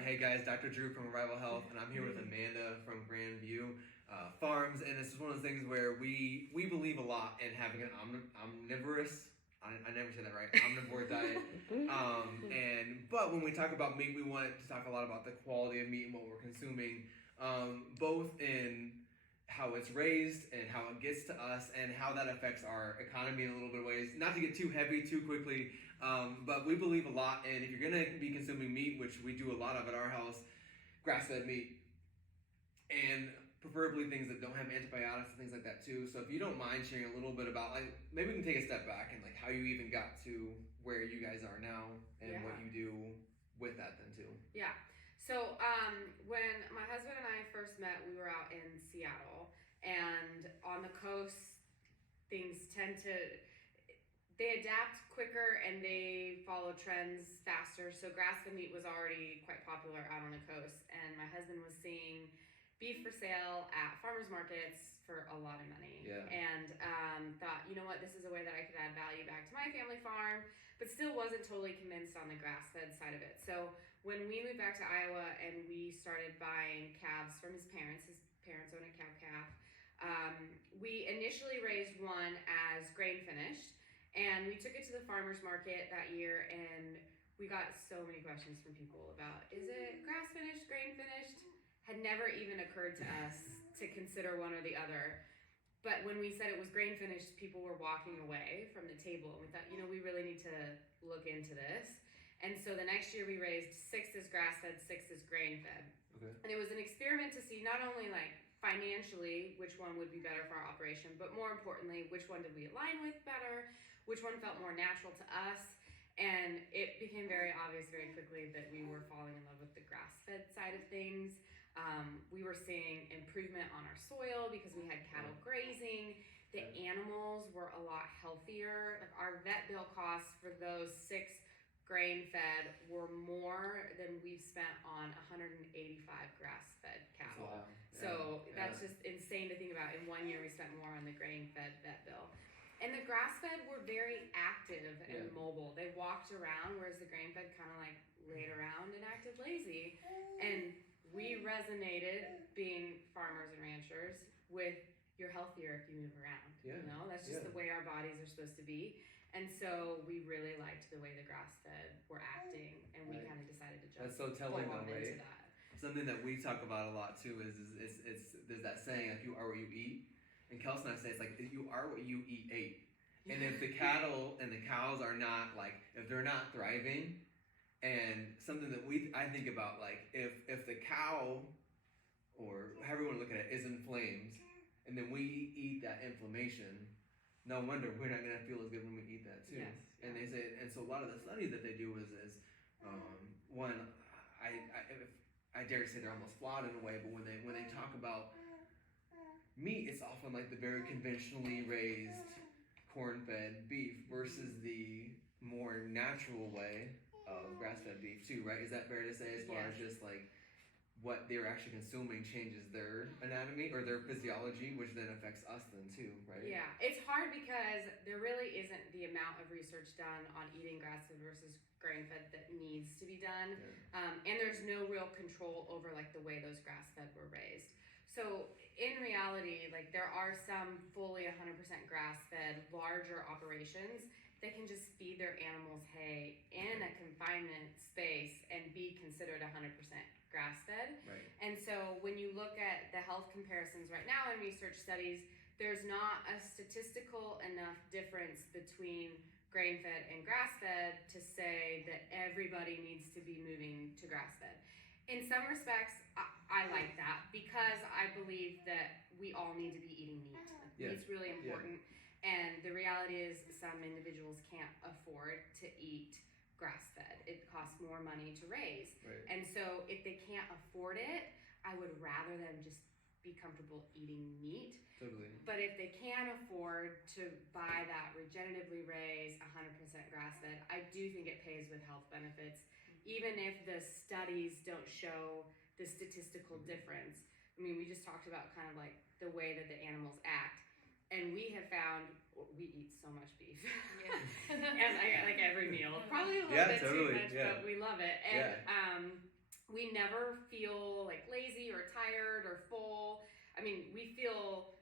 right, hey guys, Dr. Drew from Revival Health, and I'm here with Amanda from Grandview Farms, and this is one of those things where we believe a lot in having an omnivorous, I never said that right, omnivore diet, but when we talk about meat, we want to talk a lot about the quality of meat and what we're consuming, both in how it's raised and how it gets to us and how that affects our economy in a little bit of ways. Not to get too heavy too quickly, but we believe a lot, and if you're going to be consuming meat, which we do a lot of at our house, grass-fed meat, and preferably things that don't have antibiotics and things like that too. So if you don't mind sharing a little bit about, like, maybe we can take a step back and like how you even got to where you guys are now and what you do with that then too. Yeah. So when my husband and I first met, we were out in Seattle, and on the coast, things they adapt quicker and they follow trends faster. So grass-fed meat was already quite popular out on the coast, and my husband was seeing beef for sale at farmers markets for a lot of money. Yeah. And thought, you know what, this is a way that I could add value back to my family farm, but still wasn't totally convinced on the grass-fed side of it. So when we moved back to Iowa and we started buying calves from his parents owned a cow calf, we initially raised one as grain finished, and we took it to the farmer's market that year, and we got so many questions from people about, is it grass finished, grain finished? Had never even occurred to us to consider one or the other. But when we said it was grain finished, people were walking away from the table, and we thought, we really need to look into this. And so the next year we raised 6 as grass-fed, 6 as grain-fed. Okay. And it was an experiment to see not only like financially which one would be better for our operation, but more importantly, which one did we align with better, which one felt more natural to us. And it became very obvious very quickly that we were falling in love with the grass-fed side of things. We were seeing improvement on our soil because we had cattle grazing. The animals were a lot healthier. Like our vet bill costs for those 6 grain-fed were more than we've spent on 185 grass-fed cattle. Wow. So that's just insane to think about. In 1 year, we spent more on the grain-fed vet bill. And the grass-fed were very active and mobile. They walked around, whereas the grain-fed kind of like laid around and acted lazy. And we resonated, being farmers and ranchers, with you're healthier if you move around. That's just the way our bodies are supposed to be. And so we really liked the way the grass-fed were acting, and we kind of decided to jump That's so telling though, right? into that. Something that we talk about a lot too is there's that saying, like, you are what you eat. And Kelsey and I say, it's like, you are what you ate. And if the cattle and the cows are not, like, if they're not thriving, and something that I think about, like, if the cow, or however you want to look at it, is inflamed, and then we eat that inflammation, no wonder we're not going to feel as good when we eat that too. Yes. And they say, and so a lot of the studies that they do is one, I dare to say they're almost flawed in a way, but when they talk about meat, it's often like the very conventionally raised corn-fed beef versus the more natural way of grass-fed beef too, right? Is that fair to say, as far as just like what they're actually consuming changes their anatomy or their physiology, which then affects us then too, right? Yeah, it's hard because there really isn't the amount of research done on eating grass-fed versus grain-fed that needs to be done. And there's no real control over like the way those grass-fed were raised. So in reality, like there are some fully 100% grass-fed larger operations that can just feed their animals hay in a confinement space and be considered 100% grass-fed. Right. And so when you look at the health comparisons right now in research studies, there's not a statistical enough difference between grain-fed and grass-fed to say that everybody needs to be moving to grass-fed. In some respects, I like that because I believe that we all need to be eating meat. Meat's really important. And the reality is some individuals can't afford to eat grass-fed. It costs more money to raise. Right. And so if they can't afford it, I would rather them just be comfortable eating meat. Totally. But if they can afford to buy that regeneratively raised 100% grass-fed, I do think it pays with health benefits. Even if the studies don't show the statistical difference. I mean, we just talked about kind of like the way that the animals act. And we have found, we eat so much beef. And like every meal. Probably a little bit too much, but we love it. And we never feel like lazy or tired or full. I mean, we feel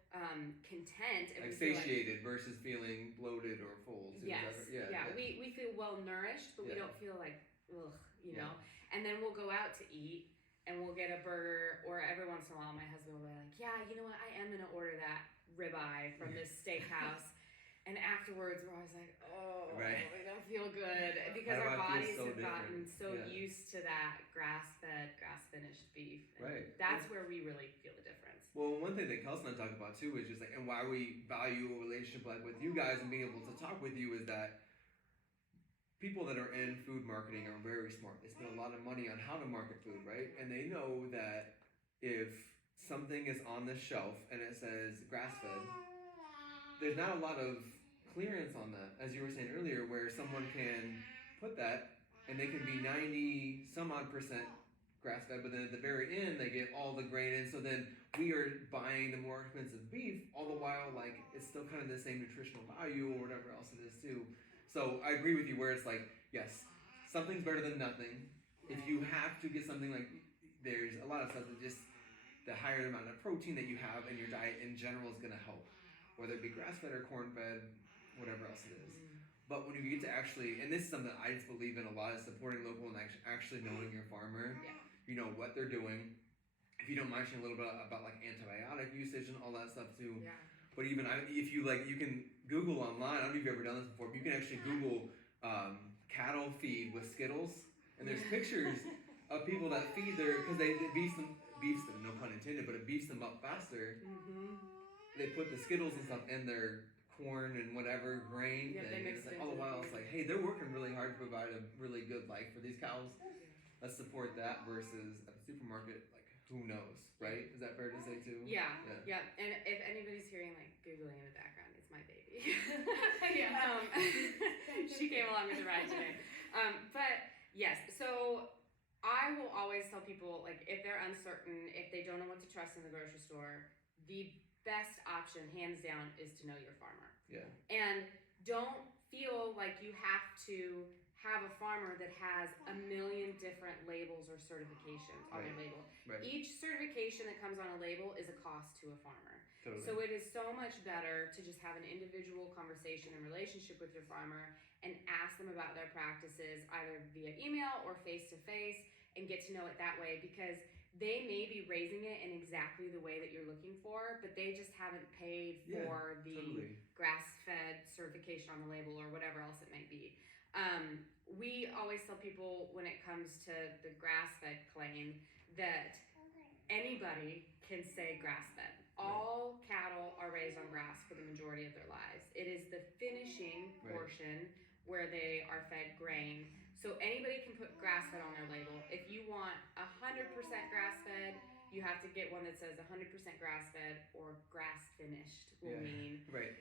content and Like we feel like satiated versus feeling bloated or full too. yes, Yeah. we feel well nourished, but we Yeah. don't feel like ugh, you Yeah. know. And then we'll go out to eat and we'll get a burger, or every once in a while, my husband will be like, "Yeah, you know what? I am gonna order that ribeye from this steakhouse." And afterwards, we're always like, "Oh, Right. we don't feel good," because How do our I feel bodies so have gotten different? so Yeah. used to that grass-fed, grass-finished beef. And Right. that's where we really feel the difference. Well, one thing that Kelsey and I talk about too is just like, and why we value a relationship like with you guys and being able to talk with you is that people that are in food marketing are very smart. They spend a lot of money on how to market food, right? And they know that if something is on the shelf and it says grass fed, there's not a lot of clearance on that, as you were saying earlier, where someone can put that and they can be 90 some odd percent grass fed, but then at the very end they get all the grain in. So then we are buying the more expensive beef, all the while like it's still kind of the same nutritional value or whatever else it is too. So I agree with you where it's like, yes, something's better than nothing. If you have to get something like, there's a lot of stuff that just the higher amount of protein that you have in your diet in general is gonna help, whether it be grass fed or corn fed, whatever else it is. But when you get to actually, and this is something I just believe in a lot, is supporting local and actually knowing your farmer, you know what they're doing. If you don't mind sharing a little bit about like antibiotic usage and all that stuff too. Yeah. But even if you like, you can Google online. I don't know if you've ever done this before. But you can actually Google cattle feed with Skittles, and there's pictures of people that feed because they beefs them, no pun intended, but it beefs them up faster. Mm-hmm. They put the Skittles and stuff in their corn and whatever grain Yep, thing. And it's like all the while it's like, hey, they're working really hard to provide a really good life for these cows. Let's support that versus at the supermarket, like who knows, right? Is that fair to say too? Yeah. And if anybody's hearing like googling in the background, it's my baby. She came along with the ride today. But yes, so I will always tell people, like, if they're uncertain, if they don't know what to trust in the grocery store, the best option, hands down, is to know your farmer. Yeah. And don't feel like you have to have a farmer that has a million different labels or certifications on their label. Right. Each certification that comes on a label is a cost to a farmer. Totally. So it is so much better to just have an individual conversation and relationship with your farmer and ask them about their practices either via email or face to face and get to know it that way, because they may be raising it in exactly the way that you're looking for, but they just haven't paid for the grass-fed certification on the label or whatever else it might be. We always tell people when it comes to the grass-fed claim that anybody can say grass-fed. All cattle are raised on grass for the majority of their lives. It is the finishing portion where they are fed grain. So anybody can put grass-fed on their label. If you want 100% grass-fed, you have to get one that says 100% grass-fed or grass-finished will mean. Right.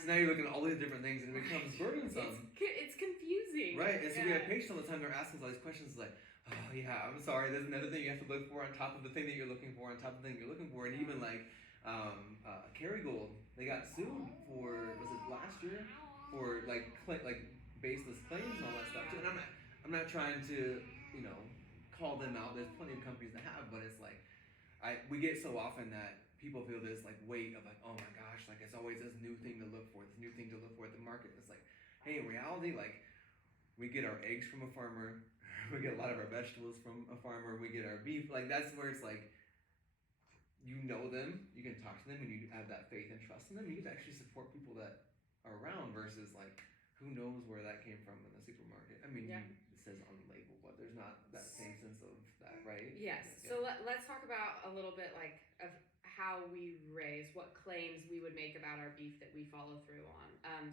So now you're looking at all these different things and it becomes burdensome. It's confusing. Right, and so we have patients all the time, they're asking us all these questions like, oh yeah, I'm sorry, there's another thing you have to look for on top of the thing that you're looking for, on top of the thing you're looking for. And even like Kerrygold, they got sued for, was it last year? For like baseless claims and all that stuff too. And I'm not trying to, call them out. There's plenty of companies that have, but it's like, we get so often that people feel this like weight of like, oh my gosh, like it's always this new thing to look for, this new thing to look for at the market. It's like, hey, in reality, like we get our eggs from a farmer, we get a lot of our vegetables from a farmer, we get our beef. Like that's where it's like, you know them, you can talk to them, and you have that faith and trust in them. You can actually support people that are around versus like, who knows where that came from in the supermarket. I mean, it says on the label, but there's not that same sense of that, right? Yes. Yeah. So let's talk about a little bit like of how we raise, what claims we would make about our beef that we follow through on.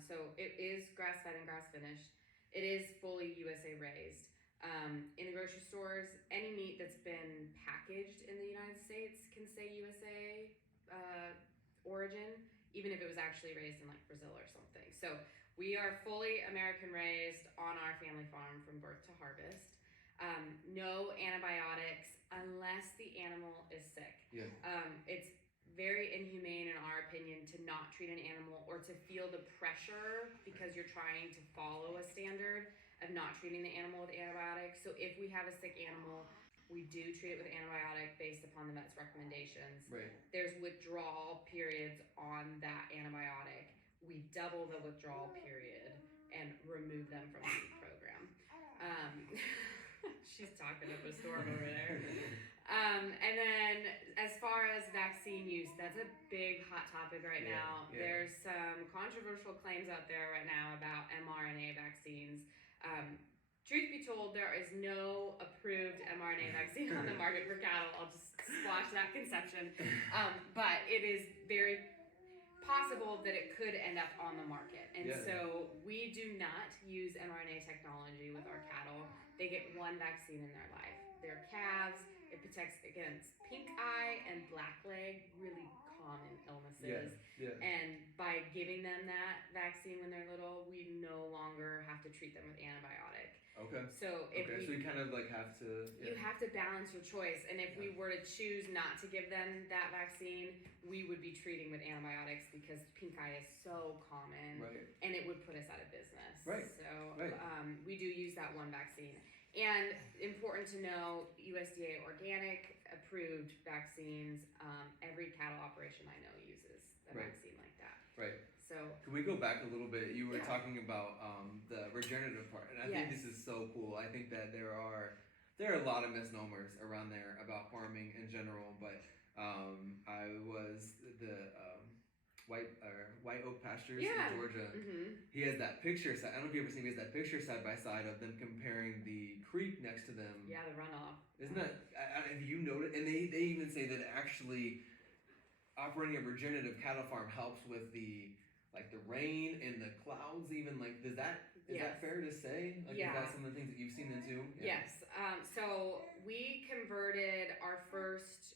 So it is grass-fed and grass-finished. It is fully USA raised. In the grocery stores, any meat that's been packaged in the United States can say USA origin, even if it was actually raised in like Brazil or something. So we are fully American raised on our family farm from birth to harvest. No antibiotics unless the animal is sick. Yeah. It's very inhumane in our opinion to not treat an animal or to feel the pressure because you're trying to follow a standard of not treating the animal with antibiotics. So if we have a sick animal, We do treat it with antibiotic based upon the vet's recommendations. Right. There's withdrawal periods on that antibiotic. We double the withdrawal period and remove them from the feed program. She's talking up a storm over there. And then as far as vaccine use, that's a big hot topic right now. Yeah. There's some controversial claims out there right now about mRNA vaccines. Truth be told, there is no approved mRNA vaccine on the market for cattle. I'll just squash that conception. But it is very possible that it could end up on the market. And so we do not use mRNA technology with our cattle. They get one vaccine in their life. They're calves. It protects against pink eye and black leg, really common illnesses. And by giving them that vaccine when they're little, we no longer have to treat them with antibiotic. Okay. So if so you kind of like have to. You have to balance your choice, and if we were to choose not to give them that vaccine, we would be treating with antibiotics because pink eye is so common, and it would put us out of business. So we do use that one vaccine. And important to know, USDA organic approved vaccines. Every cattle operation I know uses a vaccine like that. So can we go back a little bit? You were talking about the regenerative part, and I think this is so cool. I think that there are a lot of misnomers around there about farming in general, but I was the White Oak Pastures in Georgia. He has that picture. I don't know if you ever seen. He has that picture side by side of them comparing the creek next to them. Yeah, the runoff. Isn't that? Have you noticed? And they even say that actually operating a regenerative cattle farm helps with the rain and the clouds. Even is that fair to say? Is that some of the things that you've seen then too? Yes. So we converted our first.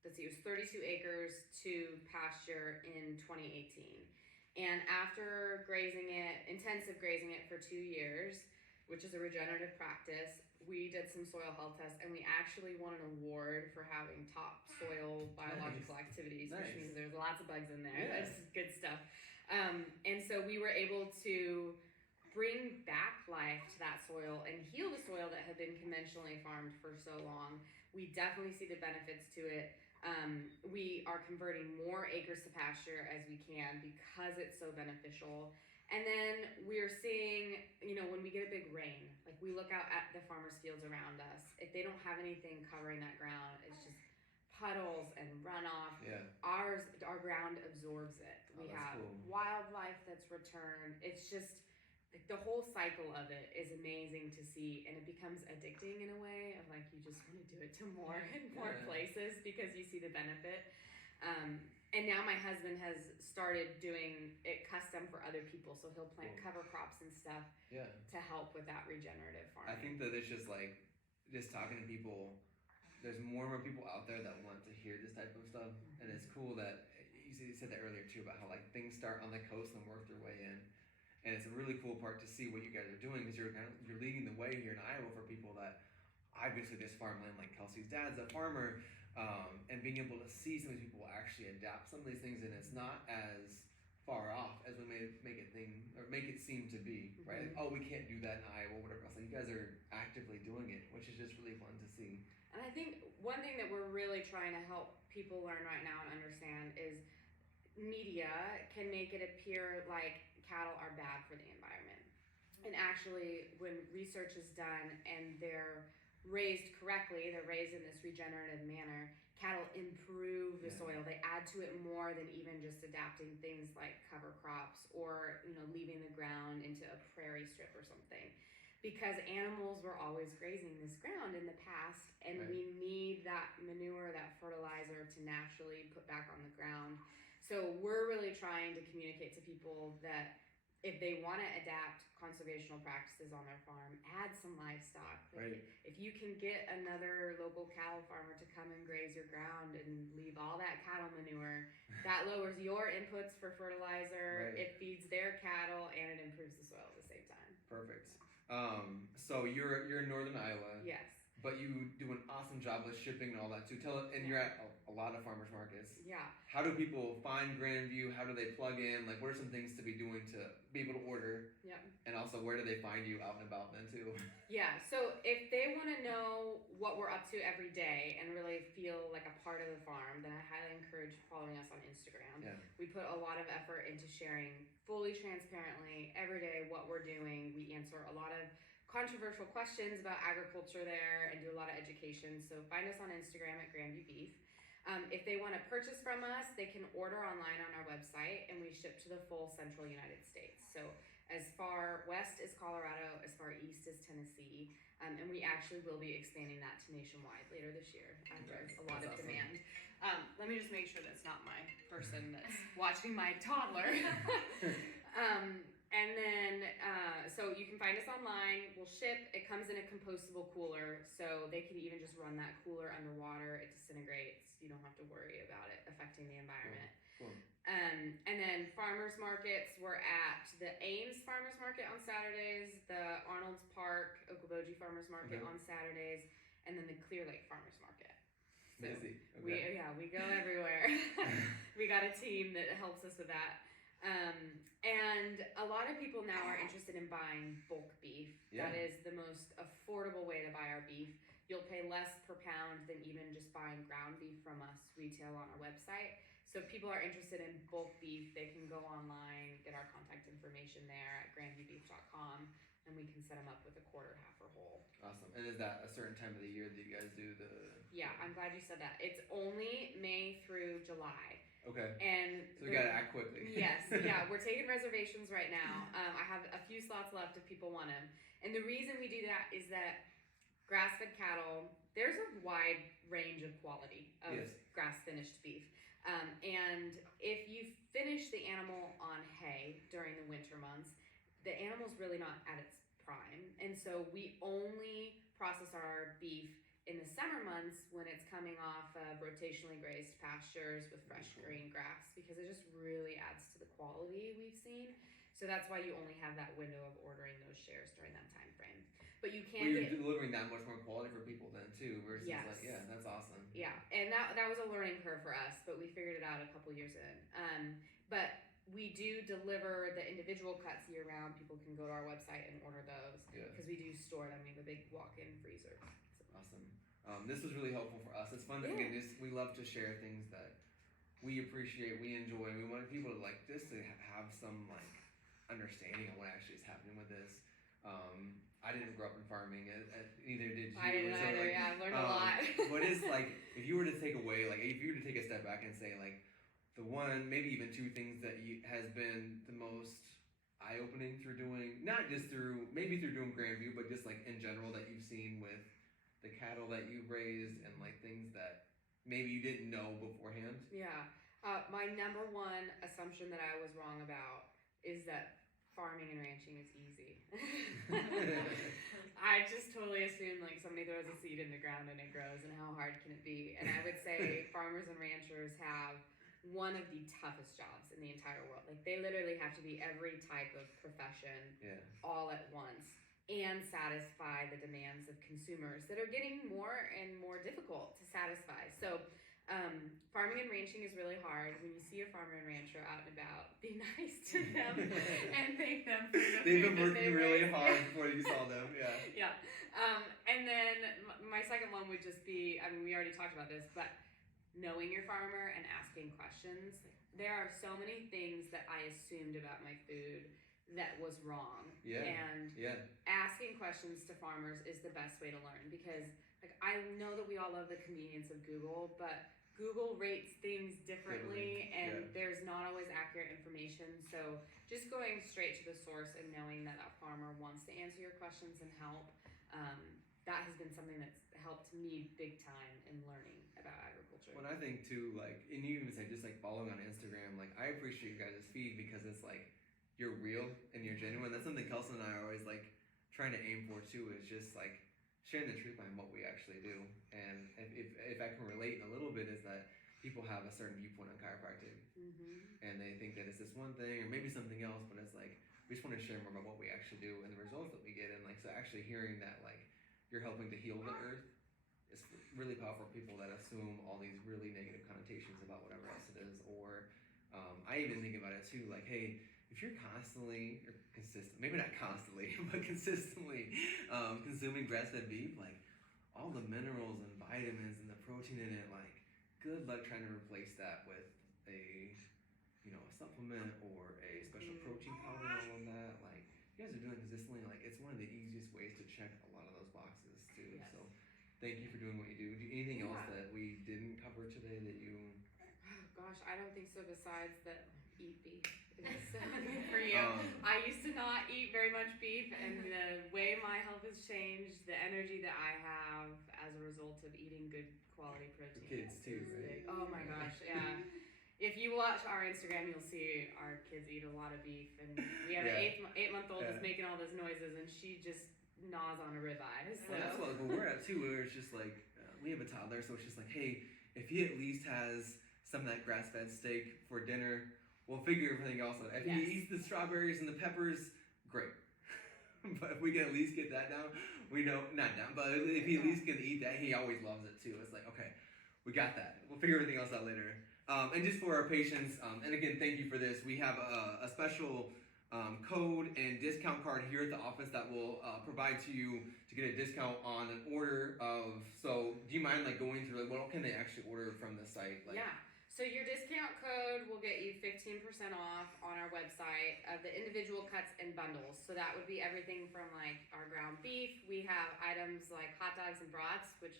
Let's see, it was 32 acres to pasture in 2018. And after intensive grazing it for 2 years, which is a regenerative practice, we did some soil health tests, and we actually won an award for having top soil biological activities, which means there's lots of bugs in there. That's good stuff. And so we were able to bring back life to that soil and heal the soil that had been conventionally farmed for so long. We definitely see the benefits to it. We are converting more acres to pasture as we can because it's so beneficial. And then we're seeing, when we get a big rain, we look out at the farmers' fields around us. If they don't have anything covering that ground, it's just puddles and runoff. Our ground absorbs it. We have wildlife that's returned. It's just the whole cycle of it is amazing to see, and it becomes addicting in a way of you just want to do it to more and more places because you see the benefit. And now my husband has started doing it custom for other people, so he'll plant cover crops and stuff to help with that regenerative farming. I think that it's just talking to people. There's more and more people out there that want to hear this type of stuff, and it's cool that you said that earlier too about how things start on the coast and work their way in. And it's a really cool part to see what you guys are doing because you're leading the way here in Iowa for people that obviously there's farmland. Like Kelsey's dad's a farmer, and being able to see some of these people actually adapt some of these things, and it's not as far off as we may make it seem to be, right? We can't do that in Iowa, whatever else. You guys are actively doing it, which is just really fun to see. And I think one thing that we're really trying to help people learn right now and understand is media can make it appear like cattle are bad for the environment. And actually, when research is done and they're raised correctly, they're raised in this regenerative manner, cattle improve the soil. They add to it more than even just adapting things like cover crops or leaving the ground into a prairie strip or something. Because animals were always grazing this ground in the past, and we need that manure, that fertilizer to naturally put back on the ground. So we're really trying to communicate to people that if they want to adapt conservational practices on their farm, add some livestock. If you can get another local cattle farmer to come and graze your ground and leave all that cattle manure, that lowers your inputs for fertilizer, it feeds their cattle, and it improves the soil at the same time. Perfect. So you're in northern Iowa. Yes. but you do an awesome job with shipping and all that too. And you're at a lot of farmers markets. Yeah. How do people find Grandview? How do they plug in? Like, what are some things to be doing to be able to order? Yeah. And also, where do they find you out and about then too? Yeah. So if they want to know what we're up to every day and really feel like a part of the farm, then I highly encourage following us on Instagram. Yeah. We put a lot of effort into sharing fully transparently every day what we're doing. We answer a lot of controversial questions about agriculture there and do a lot of education. So find us on Instagram at Grandview Beef. If they want to purchase from us, they can order online on our website, and we ship to the full central United States. So as far west as Colorado, as far east as Tennessee, and we actually will be expanding that to nationwide later this year. There's a lot of demand. Let me just make sure that's not my person that's watching my toddler. And then, so you can find us online. We'll ship. It comes in a compostable cooler, so they can even just run that cooler underwater. It disintegrates. You don't have to worry about it affecting the environment. Cool. And then farmers markets. We're at the Ames Farmers Market on Saturdays, the Arnold's Park Okoboji Farmers Market on Saturdays, and then the Clear Lake Farmers Market. So busy. Okay. We go everywhere. We got a team that helps us with that. And a lot of people now are interested in buying bulk beef. Yeah. That is the most affordable way to buy our beef. You'll pay less per pound than even just buying ground beef from us retail on our website. So if people are interested in bulk beef, they can go online, get our contact information there at grandviewbeef.com, and we can set them up with a quarter, half, or whole. Awesome. And is that a certain time of the year that you guys do the? Yeah, I'm glad you said that. It's only May through July. Okay. And so we gotta act quickly. Yes, yeah, we're taking reservations right now. I have a few slots left if people want them. And the reason we do that is that grass-fed cattle, there's a wide range of quality of grass-finished beef. And if you finish the animal on hay during the winter months, the animal's really not at its prime. And so we only process our beef in the summer months when it's coming off of rotationally grazed pastures with fresh green grass, because it just really adds to the quality we've seen. So that's why you only have that window of ordering those shares during that time frame. But you can you're delivering that much more quality for people then too, versus that's awesome. Yeah, and that was a learning curve for us, but we figured it out a couple years in. But we do deliver the individual cuts year round. People can go to our website and order those because we do store them. We have a big walk-in freezer. Awesome. This was really helpful for us. It's fun to we love to share things that we appreciate, we enjoy. We want people to just to have some understanding of what actually is happening with this. I didn't grow up in farming, neither did you. I didn't either. I learned a lot. What is if you were to take away, if you were to take a step back and say the one, maybe even two things that has been the most eye-opening through doing, not just through doing Grandview, but just in general that you've seen with the cattle that you've raised and things that maybe you didn't know beforehand? Yeah. My number one assumption that I was wrong about is that farming and ranching is easy. I just totally assumed somebody throws a seed in the ground and it grows, and how hard can it be? And I would say farmers and ranchers have one of the toughest jobs in the entire world. They literally have to be every type of profession all at once and satisfy the demands of consumers that are getting more and more difficult to satisfy. So farming and ranching is really hard. When you see a farmer and rancher out and about, be nice to them and thank them for the They've been food working really hard before you saw them. Yeah. And then my second one would just be, we already talked about this, but knowing your farmer and asking questions. There are so many things that I assumed about my food that was wrong. And asking questions to farmers is the best way to learn, because I know that we all love the convenience of Google, but Google rates things differently and there's not always accurate information. So just going straight to the source and knowing that a farmer wants to answer your questions and help, that has been something that's helped me big time in learning about agriculture. When I think too, and you even say just following on Instagram, I appreciate you guys' feed because it's you're real and you're genuine. That's something Kelson and I are always trying to aim for too, is just sharing the truth behind what we actually do. And if I can relate a little bit, is that people have a certain viewpoint on chiropractic, and they think that it's this one thing or maybe something else, but it's we just want to share more about what we actually do and the results that we get. And so actually hearing that you're helping to heal the earth. It's really powerful for people that assume all these really negative connotations about whatever else it is. Or I even think about it too, like, hey, if you're constantly or consistent, maybe not constantly, but consistently consuming grass-fed beef, like all the minerals and vitamins and the protein in it, like good luck trying to replace that with a a supplement or a special protein powder and all of that. Like you guys are doing consistently, like it's one of the easiest ways to check a lot of those boxes too. Yes. So thank you for doing what you do. Anything else Yeah. that we didn't cover today that you Oh gosh, I don't think so. Besides that, eat beef. It's so good for you. Um, I used to not eat very much beef, and the way my health has changed, the energy that I have as a result of eating good quality protein. kids too, right? Oh my gosh, yeah. If you watch our Instagram, you'll see our kids eat a lot of beef, and we have an 8-month-old that's making all those noises, and she just gnaws on a ribeye. So. Well, that's what we're at too. Where it's just like we have a toddler, so it's just like, hey, if he at least has some of that grass-fed steak for dinner, we'll figure everything else out. If he eats the strawberries and the peppers, great. But if we can at least get that down, we know not down. But if he at least can eat that, he always loves it too. It's like, okay, we got that. We'll figure everything else out later. And just for our patients, and again, thank you for this. We have a special code and discount card here at the office that will provide to you to get a discount on an order of. So, do you mind like going through like what can they actually order from the site? Like, yeah. So your discount code will get you 15% off on our website of the individual cuts and bundles. So that would be everything from like our ground beef. We have items like hot dogs and brats, which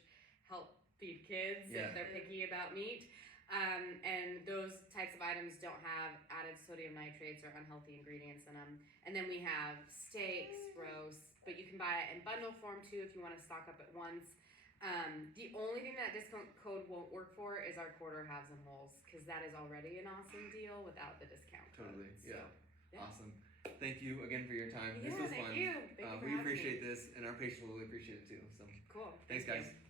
help feed kids if they're picky about meat. And those types of items don't have added sodium nitrates or unhealthy ingredients in them. And then we have steaks, roasts, but you can buy it in bundle form too if you want to stock up at once. The only thing that discount code won't work for is our quarter halves and wholes, because that is already an awesome deal without the discount code. Totally, So, yeah. Awesome. Thank you again for your time. This was fun. Thank you. Thank you for we having appreciate me. this, and our patients will really appreciate it too. So Cool. thanks, Thank guys. you.